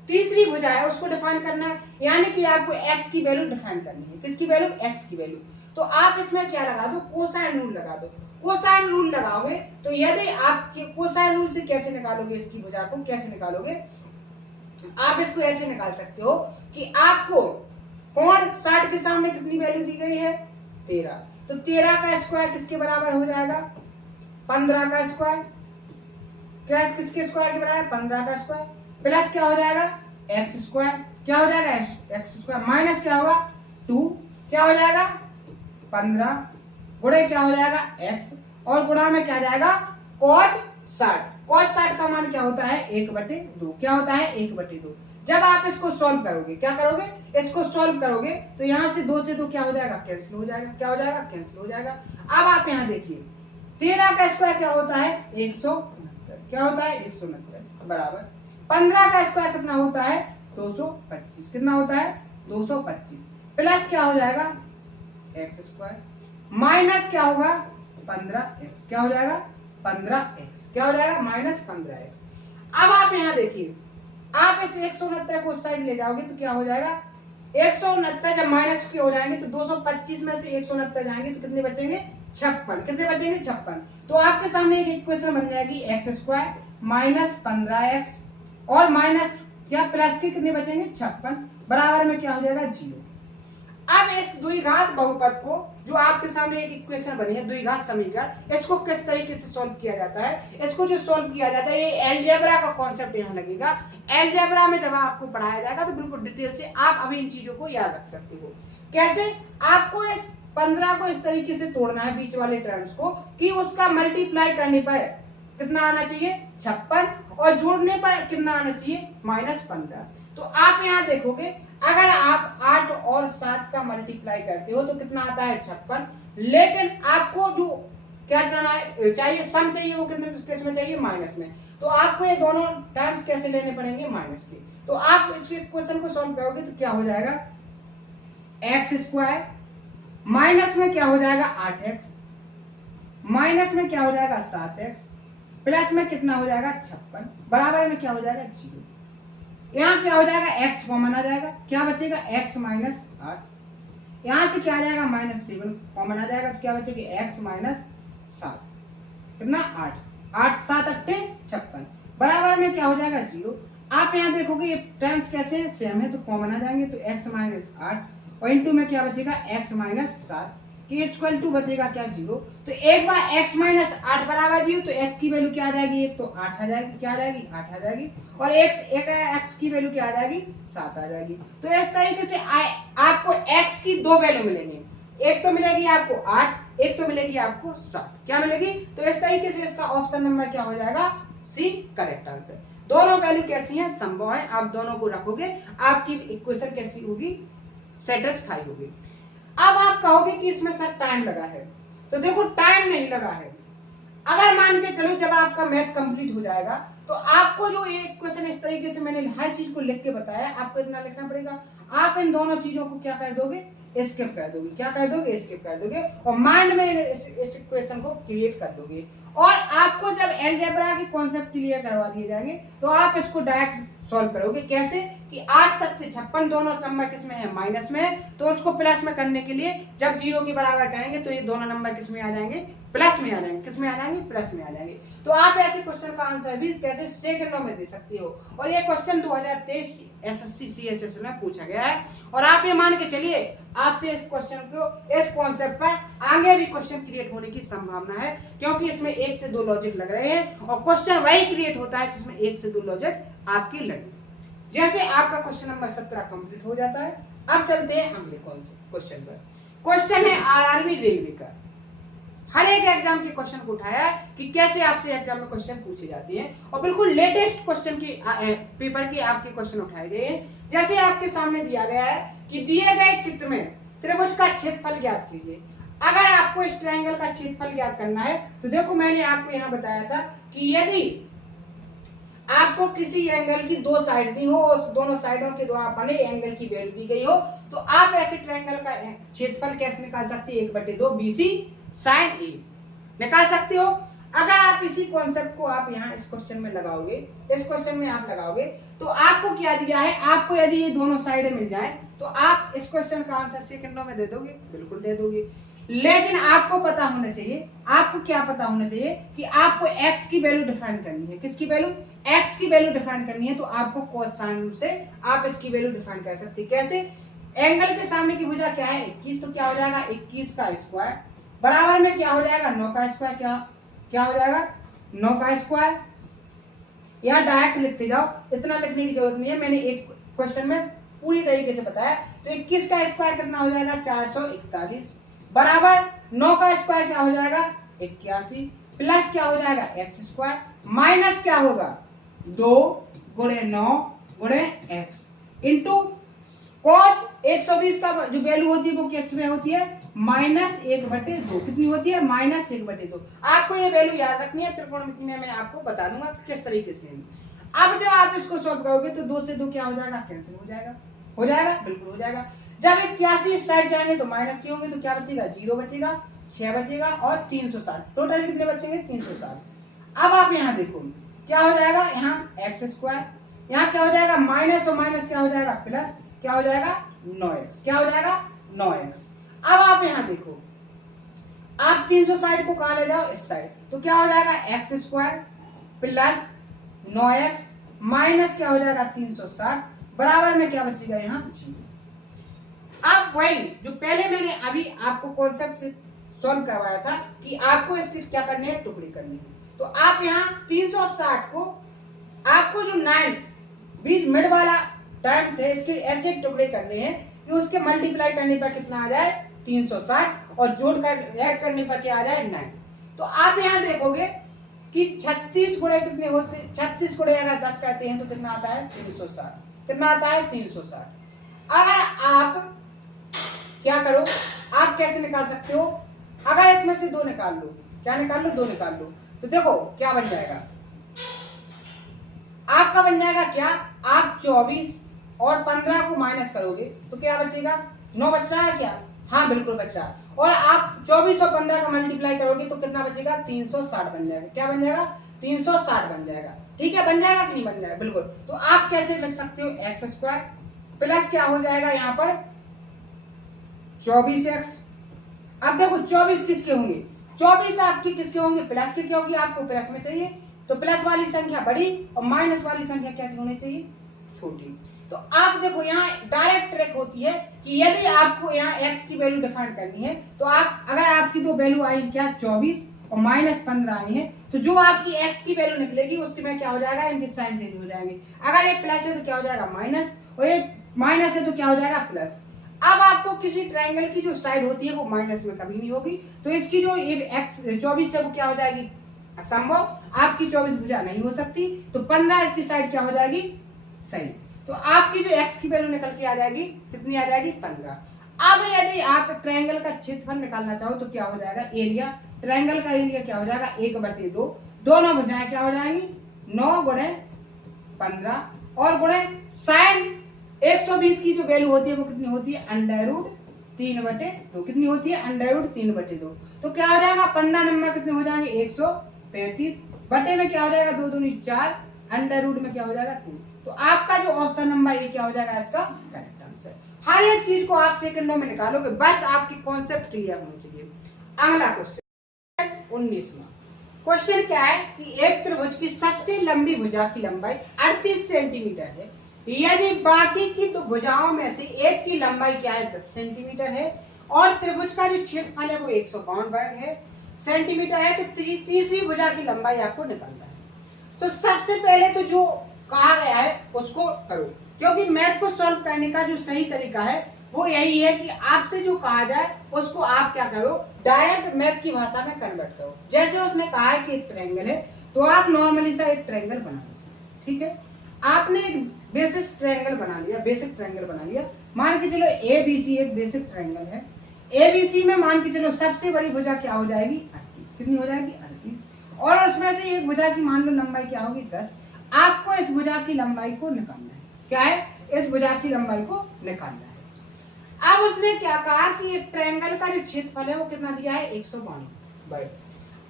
तीसरी भुजा है उसको डिफाइन करना है, यानी कि आपको x की वैल्यू डिफाइन करनी है। किसकी वैल्यू, x की वैल्यू। तो आप इसमें क्या लगा दो, कोसाइन रूल लगा दो। कोसाइन रूल लगाओगे तो यदि आपके कोसाइन रूल से कैसे निकालोगे इसकी भुजा को, कैसे निकालोगे, आप इसको ऐसे निकाल सकते हो कि आपको कोण 60 के सामने कितनी वैल्यू दी गई है, 13। तो 13 का स्क्वायर किसके बराबर हो जाएगा, 15 का स्क्वायर। क्या किसके स्क्वायर के बराबर, 15 का स्क्वायर, प्लस क्या हो जाएगा, एक्स स्क्वायर। क्या हो जाएगा, एक्स स्क्वायर, माइनस क्या होगा, 2, क्या हो जाएगा 15, गुणे क्या हो जाएगा x, और गुणा में क्या जाएगा cos 60। cos 60 का मान क्या होता है, 1/2। क्या होता है, 1/2। जब आप इसको सॉल्व करोगे, क्या करोगे, इसको सॉल्व करोगे तो यहाँ से 2 से 2 क्या हो जाएगा, कैंसिल हो जाएगा। क्या हो जाएगा, कैंसिल हो जाएगा। अब आप यहाँ देखिए 13 का स्क्वायर क्या होता है, 169। क्या होता है, 169 बराबर 15 का स्क्वायर कितना होता है, 225। कितना होता है, 225, प्लस क्या हो जाएगा एक्स स्क्वायर, माइनस क्या होगा 15x। क्या हो जाएगा 15x, क्या हो जाएगा माइनस 15x। अब आप यहाँ देखिए, आप इस 169 को उस साइड ले जाओगे तो क्या हो जाएगा, 169 जब माइनस के हो जाएंगे तो 225 में से 169 जाएंगे तो कितने बचेंगे, 56। कितने बचेंगे, 56। तो आपके सामने एक इक्वेशन बन जाएगी एक्स स्क्वायर माइनस 15x और माइनस क्या प्लस के कितने बचेंगे, 56, बराबर में क्या हो जाएगा 0। अब इस द्विघात बहुपद को, जो आपके सामने एक इक्वेशन बनी है द्विघात समीकरण, इसको किस तरीके से सॉल्व किया जाता है, इसको जो सॉल्व किया जाता है, ये अलजेब्रा का कॉन्सेप्ट यहाँ लगेगा। अलजेब्रा में जब आपको पढ़ाया जाएगा तो बिल्कुल डिटेल से आप अभी इन चीजों को याद रख सकते हो। कैसे, आपको इस 15 को इस तरीके से तोड़ना है बीच वाले टर्म्स को कि उसका मल्टीप्लाई करने पर कितना आना चाहिए, 56, और जोड़ने पर कितना आना चाहिए, -15। तो आप यहाँ देखोगे अगर आप 8 और 7 का मल्टीप्लाई करते हो तो कितना आता है, 56। लेकिन आपको जो क्या करना है, चाहिए सम चाहिए, वो कितने केस में चाहिए, माइनस में। तो आपको ये दोनों टर्म्स कैसे लेने पड़ेंगे, माइनस के। तो आप इस इक्वेशन को सॉल्व करोगे तो क्या हो जाएगा, एक्स स्क्वायर माइनस में क्या हो जाएगा 8x, माइनस में क्या हो जाएगा 7x, प्लस में कितना हो जाएगा 56, बराबर में क्या हो जाएगा 0। यहाँ क्या हो जाएगा, x कॉमन आ जाएगा, क्या बचेगा x माइनस 8। यहाँ से क्या आ जाएगा, -7 कॉमन आ जाएगा, तो क्या बचेगा x माइनस 7। कितना 8, 8 7 8 56, बराबर में क्या हो जाएगा 0। आप यहाँ देखोगे ये टर्म्स कैसे सेम है तो कॉमन आ जाएंगे, तो x माइनस 8 और इंटू में क्या बचेगा x माइनस 7 के इक्वल टू बचेगा क्या 0। तो एक बार x माइनस 8 बराबर 0 तो x की वैल्यू क्या आ जाएगी, एक तो 8 आ जाएगी, क्या आ जाएगी 8 आ जाएगी, और x की वैल्यू क्या आ जाएगी 7 आ जाएगी। तो इस तरीके से आपको x की दो वैल्यू मिलेंगी, एक तो मिलेगी आपको 8, एक तो मिलेगी आपको 7, क्या मिलेगी। तो इस तरीके से इसका ऑप्शन नंबर क्या हो जाएगा सी करेक्ट आंसर। दोनों वैल्यू कैसी हैं, संभव है, आप दोनों को रखोगे आपकी इक्वेशन कैसी होगी, सेटिस्फाई होगी। अब आप कहोगे कि इसमें सर टाइम लगा है, तो देखो टाइम नहीं लगा है। अगर मान के चलो जब आपका मैथ कंप्लीट हो जाएगा तो आपको जो ये क्वेश्चन इस तरीके से मैंने हर चीज को लिख के बताया, आपको इतना लिखना पड़ेगा। आप इन दोनों चीजों को क्या कर दोगे, स्किप कर दोगे, क्या कर दोगे, स्किप कर दोगे, और माइंड में इस इक्वेशन को क्रिएट कर दोगे। और आपको जब अलजेब्रा के कॉन्सेप्ट क्लियर करवा दिए जाएंगे तो आप इसको डायरेक्ट सॉल्व करोगे। कैसे कि 8 7 56 दोनों नंबर किस में है, माइनस में है, तो उसको प्लस में करने के लिए जब 0 के बराबर करेंगे तो ये दोनों नंबर किस में आ जाएंगे, प्लस में आ जाएंगे, किस में आ जाएंगे, प्लस में आ जाएंगे। तो आप ऐसे क्वेश्चन का आंसर भी कैसे सेकंडों में दे सकते हो। और ये क्वेश्चन 2023 एसएससी सीएचएस में पूछा गया है, और आप ये मान के चलिए आपसे इस क्वेश्चन को, इस कॉन्सेप्ट पर आगे भी क्वेश्चन क्रिएट होने की संभावना है, क्योंकि इसमें 1 से 2 लॉजिक लग रहे हैं, और क्वेश्चन वही क्रिएट होता है जिसमें 1 से 2 लॉजिक आपके लगे। जैसे आपका क्वेश्चन नंबर 17 कंप्लीट हो जाता है, अब चलते हैं अगले क्वेश्चन पर। क्वेश्चन है आरआरबी रेलवे का। हर एक एग्जाम के क्वेश्चन को उठाया है कि कैसे आपसे एग्जाम में क्वेश्चन पूछे जाते हैं, और बिल्कुल लेटेस्ट क्वेश्चन की पेपर के आपके क्वेश्चन उठाए गए हैं। जैसे आपके सामने दिया गया है कि दिए गए चित्र में त्रिभुज का क्षेत्रफल ज्ञात कीजिए। अगर आपको इस ट्रायंगल का क्षेत्रफल ज्ञात करना है तो देखो मैंने आपको यहाँ बताया था कि यदि आपको किसी एंगल की दो साइड दी हो, उस दोनों साइडों के द्वारा बने एंगल की वैल्यू दी गई हो, तो आप ऐसे ट्रायंगल का क्षेत्रफल कैसे निकाल सकते हैं, 1/2 BC sin A निकाल सकते हो। अगर आप इसी कॉन्सेप्ट को आप यहाँ इस क्वेश्चन में लगाओगे, इस क्वेश्चन में आप लगाओगे, तो आपको क्या दिया है, आपको यदि ये दोनों साइडें मिल जाए तो आप इस क्वेश्चन का आंसर सेकंडों में दे दोगे, बिल्कुल दे दोगे। लेकिन आपको पता होना चाहिए, आपको क्या पता होना चाहिए कि आपको x की वैल्यू डिफाइन करनी है। किसकी वैल्यू, x की वैल्यू डिफाइन करनी है, तो आपको कोसाइन रूप से आप इसकी वैल्यू डिफाइन कर सकते हैं। कैसे, एंगल के सामने की भुजा क्या है 21, तो क्या हो जाएगा 21 का स्क्वायर बराबर में क्या हो जाएगा 9 का स्क्वायर, क्या हो जाएगा 9 का स्क्वायर। यहाँ डायरेक्ट लिखते जाओ, इतना लिखने की जरूरत नहीं है, मैंने एक क्वेश्चन में पूरी तरीके से बताया। तो 21 का स्क्वायर कितना हो जाएगा 441 बराबर 9 का स्क्वायर क्या हो जाएगा 81 प्लस क्या हो जाएगा एक्स स्क्वायर माइनस क्या होगा 2 गुणे 9 गुणे एक्स इंटू कॉस 120 का जो वैल्यू होती है वो किस में होती है -1/2। कितनी होती है -1/2। आपको ये वैल्यू याद रखनी है, त्रिकोणमिति में मैं आपको बता दूंगा किस तरीके से। अब जब आप इसको सॉल्व करोगे तो 2 से 2 क्या हो जाएगा कैंसिल हो जाएगा, बिल्कुल हो जाएगा। जब 81 इस साइड जाएंगे तो माइनस के होंगे तो क्या बचेगा 0 बचेगा, 6 बचेगा और 360, टोटल कितने बचेंगे 360। अब आप यहाँ देखो क्या हो जाएगा, यहाँ एक्स स्क्वायर, यहाँ क्या हो जाएगा माइनस और माइनस क्या हो जाएगा प्लस, क्या हो जाएगा 9x, क्या हो जाएगा 9x। अब आप यहाँ देखो, आप 360 को कहाँ ले जाओ इस साइड, तो क्या हो जाएगा x square plus 9x minus क्या हो जाएगा 360 बराबर में क्या बचेगा यहाँ 0। अब वही जो पहले मैंने अभी आपको कॉन्सेप्ट से सॉल्व करवाया था कि आपको इसकी क्या करनी है टुकड़ी करनी है, तो आप यहाँ 360 को आपको जो 9 बीच मिड वाला टर्म से इसके ऐसे टुकड़े करने हैं कि उसके मल्टीप्लाई करने पर कितना आ जाए 360 और जोड़ कर ऐड करने पर क्या आ जाए 9। तो आप यहाँ देखोगे कि 36 गुणे कितने होते हैं, 36 गुणे अगर 10 करते हैं तो कितना आता है 360, कितना आता है 360। अगर आप क्या करो, आप कैसे निकाल सकते हो, अगर इसमें से 2 निकाल लो, क्या निकाल लो 2 निकाल लो, तो देखो क्या बन जाएगा आपका, बन जाएगा क्या, आप 24 और 15 को माइनस करोगे तो क्या बचेगा 9 बच रहा है क्या, हाँ बिल्कुल बच रहा है। और आप 24 और 15 का मल्टीप्लाई करोगे तो कितना बचेगा 360 बन जाएगा, क्या बन जाएगा 360 बन जाएगा। ठीक है, बन जाएगा कि नहीं बन जाएगा, बिल्कुल। तो आप कैसे लिख सकते हो एक्स स्क्वायर प्लस क्या हो जाएगा यहाँ पर 24x। अब देखो 24 किसके होंगे, 24 आपकी किसके होंगे, प्लस के, क्योंकि आपको प्लस में चाहिए, तो प्लस वाली संख्या बड़ी और माइनस वाली संख्या कैसी होनी चाहिए, छोटी। तो आप देखो यहाँ डायरेक्ट ट्रिक होती है कि यदि आपको यहाँ x की वैल्यू डिफाइन करनी है तो आप अगर आपकी दो वैल्यू आई क्या 24 और -15 आई है, तो जो आपकी x की वैल्यू निकलेगी उसके में क्या हो जाएगा, इनके साइन चेंज हो जाएंगे। अगर ये प्लस है तो क्या हो जाएगा माइनस, और ये माइनस है तो क्या हो जाएगा प्लस। अब आपको किसी ट्रायंगल की जो साइड होती है वो माइनस में कभी नहीं होगी, तो इसकी जो ये x 24 है वो क्या हो जाएगी असंभव, आपकी 24 भुजा नहीं हो सकती, तो 15 इसकी साइड क्या हो जाएगी सही। तो आपकी जो x की वैल्यू निकल के आ जाएगी कितनी आ जाएगी 15। अब यदि आप ट्रायंगल का क्षेत्रफल निकालना चाहो तो क्या हो जाएगा एरिया, ट्रायंगल का एरिया क्या हो जाएगा 1/2, दोनों भुजाएं क्या हो जाएंगी 9 गुणे 15 और गुणे साइन 120 की जो वैल्यू होती है वो कितनी होती है √3/2, कितनी होती है √3/2, तो क्या हो जाएगा 15 नंबर कितने हो जाएंगे 135 बटे में क्या हो जाएगा 2 दूनी 4 √ में क्या हो जाएगा 2। तो आपका जो ऑप्शन नंबर ये क्या हो जाएगा इसका करेक्ट आंसर। हर एक चीज को आप सेकंडों में निकालोगे, बस आपकी कॉन्सेप्ट क्लियर होनी चाहिए। अगला क्वेश्चन 19वां क्वेश्चन क्या है कि एक त्रिभुज की सबसे लंबी भुजा की लंबाई 38 सेंटीमीटर है, यदि बाकी की दो भुजाओं में से एक की लंबाई क्या है 10 सेंटीमीटर है और त्रिभुज का जो क्षेत्रफल है वो 152 वर्ग है सेंटीमीटर है, तो तीसरी भुजा की लंबाई आपको निकालना है। तो सबसे पहले तो जो कहा गया है उसको करो, क्योंकि मैथ को सॉल्व करने का जो सही तरीका है वो यही है कि आपसे जो कहा जाए उसको आप क्या करो डायरेक्ट मैथ की भाषा में कन्वर्ट करो। जैसे उसने कहा है कि एक ट्रायंगल है तो आप नॉर्मली सा एक ट्रायंगल बना लो, ठीक है। आपने एक बेसिक ट्रायंगल बना लिया, मान के चलो ABC एक बेसिक ट्रायंगल है। ABC में मान के चलो सबसे बड़ी भुजा क्या हो जाएगी 38, कितनी हो जाएगी 38, और उसमें से एक भुजा की मान लो लंबाई क्या होगी 10। आपको इस भुजा की लंबाई को निकालना है, क्या है इस भुजा की लंबाई को निकालना है। अब उसने क्या कहा कि एक ट्रायंगल का जो क्षेत्रफल है वो कितना दिया है 152 वर्ग।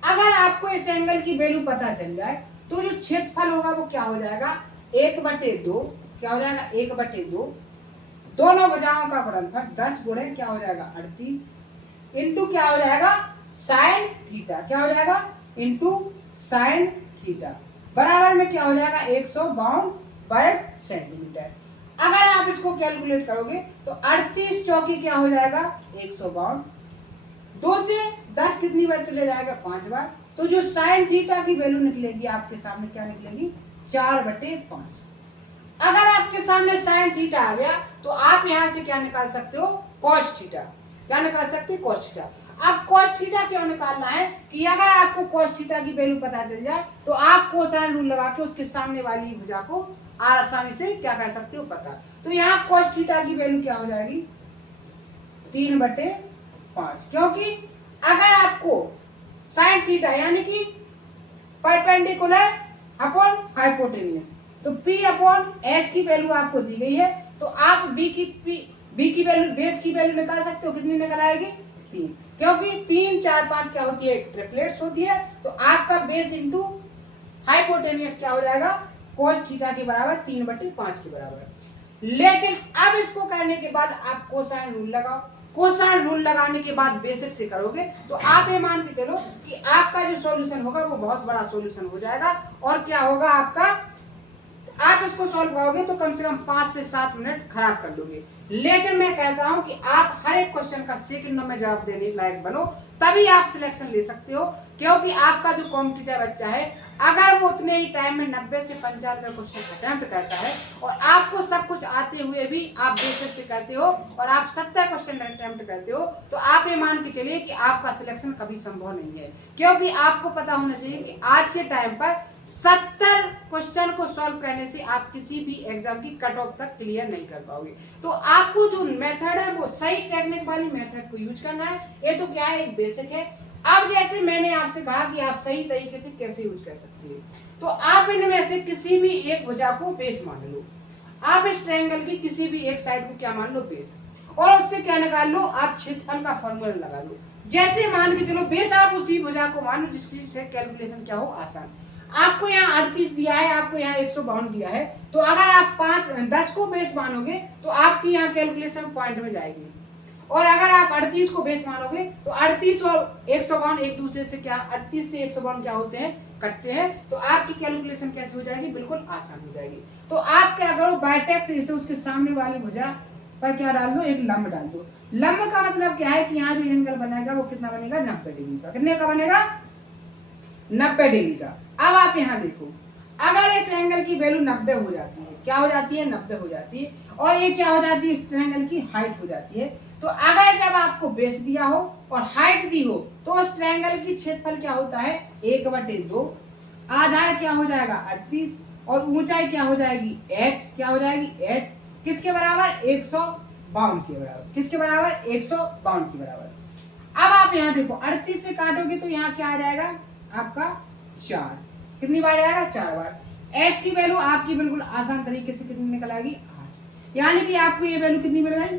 अगर आपको इस एंगल की वैल्यू पता चल जाए तो जो क्षेत्रफल होगा वो क्या हो जाएगा 1/2, क्या हो जाएगा 1/2, दोनों भुजाओं का गुणनफल 10 गुणे क्या हो जाएगा 38 इंटू क्या हो जाएगा साइन थीटा, क्या हो जाएगा इंटू साइन थीटा बराबर में क्या हो जाएगा 152 वर्ग सेंटीमीटर। अगर आप इसको कैलकुलेट करोगे तो 38 चौकी क्या हो जाएगा 152, 2 से 10 कितनी बार चले जाएगा 5 बार, तो जो साइन थीटा की वैल्यू निकलेगी आपके सामने क्या निकलेगी 4/5। अगर आपके सामने साइन थीटा आ गया तो आप यहां से क्या निकाल सकते हो कॉस थीटा, क्या निकाल सकते हो कॉस थीटा। अब कॉस थीटा क्यों निकालना है कि अगर आपको कॉस थीटा की वैल्यू पता चल जाए तो आप कोसाइन रूल लगा के उसके सामने वाली भुजा को आसानी से क्या कर सकते हो पता। तो यहाँ कॉस थीटा की वैल्यू क्या हो जाएगी 3/5, क्योंकि अगर आपको साइन थीटा यानी कि परपेंडिकुलर अपॉन हाइपोटेन्यूज, तो P/H की वैल्यू आपको दी गई है, तो आप B की वैल्यू बेस की वैल्यू निकाल सकते हो, कितनी निकल आएगी 3, क्योंकि 3 4 5 क्या होती है ट्रिपलेट्स होती है, तो आपका बेस इंटू हाइपोटेन्यूज क्या हो जाएगा कोस थीटा के बराबर 3/5 के बराबर। लेकिन अब इसको करने के बाद आप कोसाइन रूल लगाओ, कोसाइन रूल लगाने के बाद बेसिक से करोगे तो आप ये मान के चलो कि आपका जो सॉल्यूशन होगा वो बहुत बड़ा सॉल्यूशन हो जाएगा। और क्या होगा आपका, आप इसको सॉल्व करोगे तो कम से कम 5 से 7 मिनट खराब कर लोगे। लेकिन मैं कहता हूं कि आप हर एक क्वेश्चन का सेकंडों में जवाब देने लायक बनो, तभी आप सिलेक्शन ले सकते हो, क्योंकि आपका जो कॉम्पिटिटिव बच्चा है अगर वो उतने ही टाइम में 90 से 95 क्वेश्चन अटेम्प्ट करता है और आपको सब कुछ आते हुए भी आप बेसिक से करते हो और आप 70 क्वेश्चन अटेम्प्ट करते हो, तो आप ये मान के चलिए कि आपका सिलेक्शन कभी संभव नहीं है। क्योंकि आपको पता होना चाहिए कि आज के टाइम पर 70 क्वेश्चन को सॉल्व करने से आप किसी भी एग्जाम की कट ऑफ तक क्लियर नहीं कर पाओगे। तो आपको जो मेथड है वो सही टेक्निक वाली मेथड को यूज करना है। ये तो क्या है एक बेसिक है। अब जैसे मैंने आपसे कहा कि आप सही तरीके से कैसे यूज कर सकते हैं, तो आप इनमें से किसी भी एक भुजा को बेस मान लो। आप इस ट्रायंगल की किसी भी एक साइड को क्या मान लो बेस, और उससे क्या निकाल लो आप क्षेत्रफल का फॉर्मूला लगा लो। जैसे मान के चलो बेस आप उसी भुजा को मान लो जिसकी से कैलकुलेशन क्या हो आसान। आपको यहाँ 38 दिया है, आपको यहाँ 152 दिया है, तो अगर आप 10 को बेस मानोगे तो आपकी यहाँ कैलकुलेशन पॉइंट में जाएगी। और अगर आप 38 को बेस मानोगे तो 38 और 152 एक दूसरे से क्या 38 से 152 क्या होते हैं, कटते हैं। तो आपकी कैलकुलेशन कैसे हो जाएगी, बिल्कुल आसान हो जाएगी। तो आप क्या करो, बायटेक्स इसे उसके सामने वाली भुजा पर क्या डाल दो, एक लंब डाल दो। लंब का मतलब क्या है कि यहाँ जो एंगल बनेगा वो कितना बनेगा, 90 डिग्री का। कितने का बनेगा, 90 डिग्री का। अब आप यहाँ देखो, अगर इस एंगल की वैल्यू 90 हो जाती है, क्या हो जाती है, 90 हो जाती है, और ये क्या हो जाती है, इस ट्रायंगल की हाइट हो जाती है। तो अगर जब आपको बेस दिया हो और हाइट दी हो तो उस ट्रायंगल की क्षेत्रफल क्या होता है, 1/2, आधार क्या हो जाएगा 38, और ऊंचाई क्या हो जाएगी h, क्या हो जाएगी h, किसके बराबर, 152 के बराबर। किसके बराबर, 152 के बराबर। अब आप यहाँ देखो 38 से काटोगे तो यहाँ क्या आ जाएगा आपका 4, कितनी बार आएगा, 4 बार। h की वैल्यू आपकी बिल्कुल आसान तरीके से कितनी निकल आएगी, 8। यानी कि आपको ये वैल्यू कितनी मिल गई,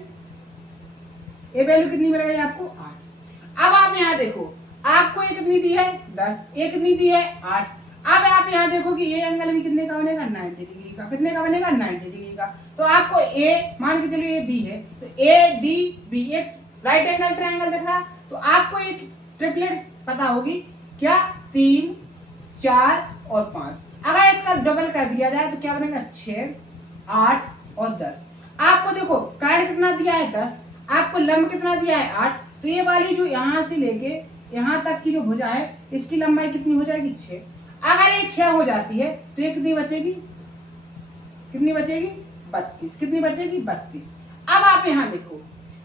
ये वैल्यू कितनी मिल गई आपको, 8। अब आप यहाँ देखो, आपको ये कितनी दी है, 10, ये कितनी दी है, 8। अब आप यहाँ देखो कि ये एंगल भी कितने का बनेगा, 90 डिग्री का। कितने का बनेगा, 90 डिग्री का। तो आपको ए, मान के चलिए ये डी है, तो ए डी बी एक राइट एंगल ट्रायंगल दिख रहा। तो आपको एक ट्रिपलेट पता होगी, क्या, 3, 4 और 5। अगर इसका डबल कर दिया जाए तो क्या बनेगा, 6, 8 और 10। आपको देखो कार्ड कितना दिया है, 10, आपको लंब कितना दिया है, 8। तो ये वाली जो यहाँ से लेके यहाँ तक की जो भुजा है इसकी लंबाई कितनी हो जाएगी, 6। अगर ये 6 हो जाती है तो ये कितनी बचेगी, कितनी बचेगी, 32। कितनी बचेगी, 32। अब आप यहाँ देखो,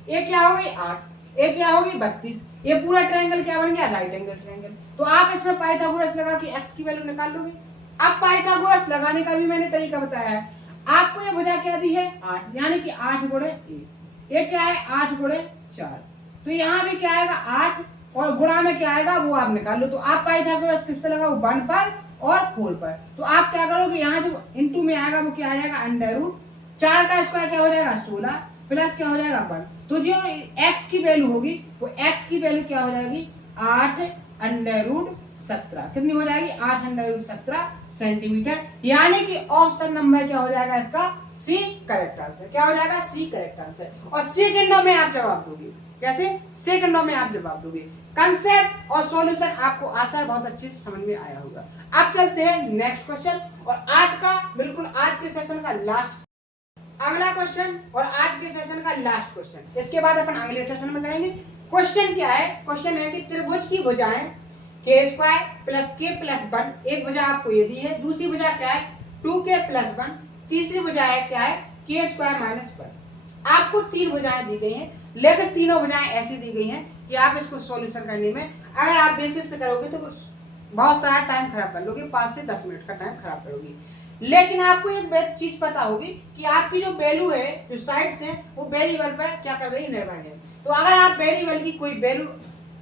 ये क्या होगी 8, ये क्या होगी 32। ये पूरा ट्रायंगल क्या बन गया, राइट एंगल ट्रायंगल। तो आप इसमें पाइथागोरस लगा के x की वैल्यू निकाल लोगे। अब पाइथागोरस लगाने का भी मैंने तरीका बताया है। आपको ये भुजा क्या दी है, 8, यानी कि 8 गुणे 1, ये क्या है 8 गुणे 4। तो यहाँ भी क्या आएगा 8, और गुणा में क्या आएगा वो आप निकाल लो। तो आप पाइथागोरस किस पे लगाओ, 1 पर और 4 पर। तो आप क्या करोगे, यहाँ जो इनटू में आएगा वो क्या आ जाएगा, अंडर रूट 4 का स्क्वायर क्या हो जाएगा, 16 प्लस क्या हो जाएगा 1। तो जो x की वैल्यू होगी वो x की वैल्यू क्या हो जाएगी, 8 अंडर रूट 17। कितनी हो जाएगी, 8 अंडर रूट 17 सेंटीमीटर। यानी कि ऑप्शन नंबर क्या हो जाएगा इसका, सी करेक्ट आंसर। क्या हो जाएगा, सी करेक्ट आंसर। और सेकंडों में आप जवाब दोगे, कैसे, सेकंडों में आप जवाब दोगे। कंसेप्ट और सॉल्यूशन आपको आशा है बहुत अच्छे से समझ में आया होगा। अब चलते हैं नेक्स्ट क्वेश्चन, और आज का बिल्कुल आज के सेशन का लास्ट अगला क्वेश्चन, और आज के सेशन का लास्ट क्वेश्चन। इसके बाद अपन अगले सेशन में करेंगे। क्वेश्चन क्या है, क्वेश्चन है कि त्रिभुज की भुजाएं k² प्लस k प्लस 1, एक भुजा आपको ये दी है, दूसरी भुजा क्या है 2k प्लस 1, तीसरी भुजा है क्या है k² माइनस 1। आपको 3 भुजाएं दी गई हैं, लेकिन तीनों भुजाएं ऐसी दी गई हैं कि आप इसको सॉल्यूशन करने में अगर आप बेसिक से करोगे तो बहुत सारा टाइम खराब कर लोगे, 5 से 10 मिनट का टाइम खराब करोगे। लेकिन आपको एक चीज पता होगी कि आपकी जो वैल्यू है, जो साइड्स हैं, वो वेरिएबल पर क्या कर रही है, निर्भर है। तो अगर आप वेरिएबल की कोई वैल्यू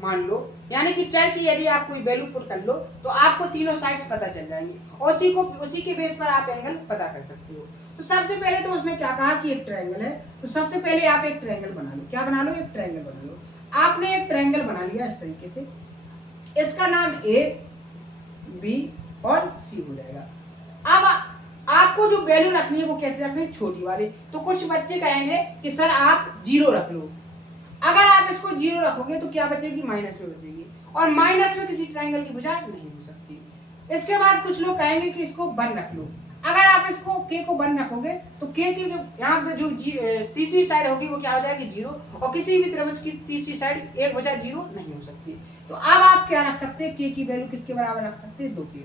मान लो, यानी कि चर की यदि आप कोई वैल्यू पुट कर लो तो आपको तीनों साइड्स पता चल जाएंगी, और उसी के बेस पर आप एंगल पता कर सकते हो। तो सबसे पहले तो उसने क्या कहा कि एक ट्रायंगल है, तो सबसे पहले आप एक ट्रायंगल बना लो। क्या बना लो, एक ट्रायंगल बना लो। आपने एक ट्रायंगल बना लिया इस तरीके से, इसका नाम ए बी और सी हो जाएगा। अब आपको जो वैल्यू रखनी है वो कैसे रखनी है, छोटी वाली। तो कुछ बच्चे कहेंगे कि सर आप 0 रख लो। अगर आप इसको 0 रखोगे तो क्या बचेगी, माइनस में बचेगी, और माइनस में किसी ट्रायंगल की भुजा नहीं हो सकती। इसके बाद कुछ लोग कहेंगे कि इसको 1 रख लो। अगर आप इसको k को 1 रखोगे तो k की यहाँ पे जो तीसरी साइड होगी वो क्या हो जाएगी 0, और किसी भी त्रिभुज की तीसरी साइड एक भुजा 0 नहीं हो सकती। तो अब आप क्या रख सकते हैं, k की वैल्यू किसके बराबर रख सकते हैं, 2k।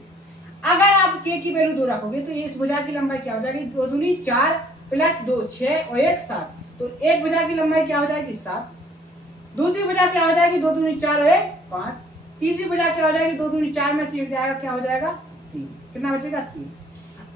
अगर आप k की वैल्यू 2 रखोगे तो इस भुजा की लंबाई क्या हो जाएगी, 2 दूनी 4 प्लस 2 6 और 1 7। तो एक भुजा की लंबाई क्या हो जाएगी 7। दूसरी भुजा क्या हो जाएगी, 2 दूनी 4 और 1 5। तीसरी भुजा क्या हो जाएगी, 2 दूनी 4 में से एक जाएगा, क्या हो जाएगा 3। कितना बचेगा 3।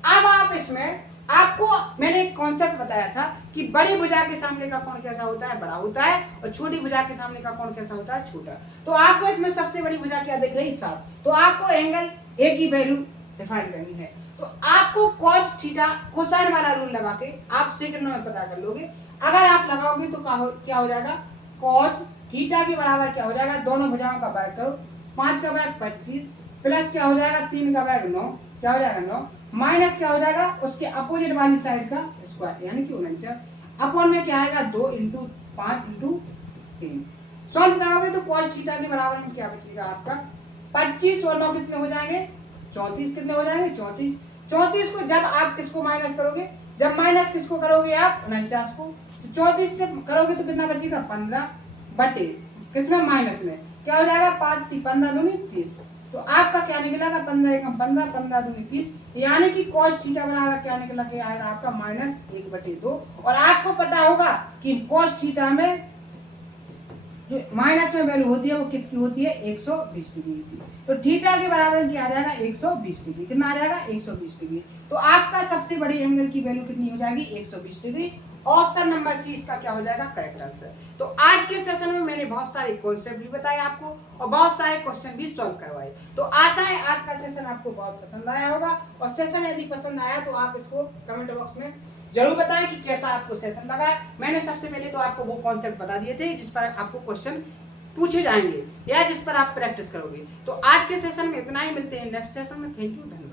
अब आप इसमें आपको मैंने एक कॉन्सेप्ट बताया था कि बड़ी भुजा के सामने का कोण कैसा होता है, बड़ा होता है, और छोटी भुजा के सामने का कोण कैसा होता है, छोटा। तो आपको इसमें सबसे बड़ी भुजा क्या दिख रही, 7। तो आपको एंगल ए की वैल्यू डिफाइन करनी है। तो आपको cos थीटा कोसाइन वाला रूल लगा के आप सेकंड में पता कर लोगे। अगर आप लगाओगे तो क्या हो जाएगा, cos थीटा के बराबर क्या हो जाएगा, दोनों भुजाओं का वर्ग करो, 5 का वर्ग 25 प्लस क्या हो जाएगा 3 का वर्ग 9, क्या हो जाएगा 9, माइनस क्या हो जाएगा उसके अपोजिट वाली साइड का स्क्वायर यानी कि 49, अपॉन में क्या आएगा 2 × 5 × 3। सॉल्व कराओगे तो cos थीटा के बराबर में क्या बचेगा आपका 25 और 9 कितने हो जाएंगे 34। कितने हो जाएंगे 34। 34 को जब आप किसको माइनस करोगे, जब माइनस किसको करोगे आप 49 को, तो 34 से करोगे तो कितना बचेगा 15 बटे किसमें माइनस में क्या हो जाएगा 5 15 दूनी 30। तो आपका क्या निकलेगा 15 एकम 15 15 दूनी 30, यानी कि cos थीटा बराबर क्या निकला के आएगा आपका -1/2। और आपको पता होगा कि cos थीटा में जो माइनस में वैल्यू होती है वो किसकी होती है 120 डिग्री की। तो थीटा के बराबर क्या आ जाएगा 120 डिग्री। कितना आ जाएगा 120 डिग्री। तो आपका सबसे बड़ी एंगल की वैल्यू कितनी हो जाएगी 120 डिग्री। ऑप्शन नंबर सी इसका क्या हो जाएगा करेक्ट आंसर। तो आज के सेशन में मैंने बहुत सारे कॉन्सेप्ट भी बताए आपको और बहुत सारे क्वेश्चन भी सॉल्व करवाए। तो आशा है आज का सेशन आपको बहुत पसंद आया होगा, और सेशन यदि पसंद आया तो आप इसको कमेंट बॉक्स में जरूर बताएं कि कैसा आपको सेशन लगा। मैंने सबसे पहले तो आपको वो कॉन्सेप्ट बता दिए थे जिस पर आपको क्वेश्चन पूछे जाएंगे या जिस पर आप प्रैक्टिस करोगे। तो आज के सेशन में इतना ही, मिलते हैं नेक्स्ट सेशन में। थैंक यू, धन्यवाद।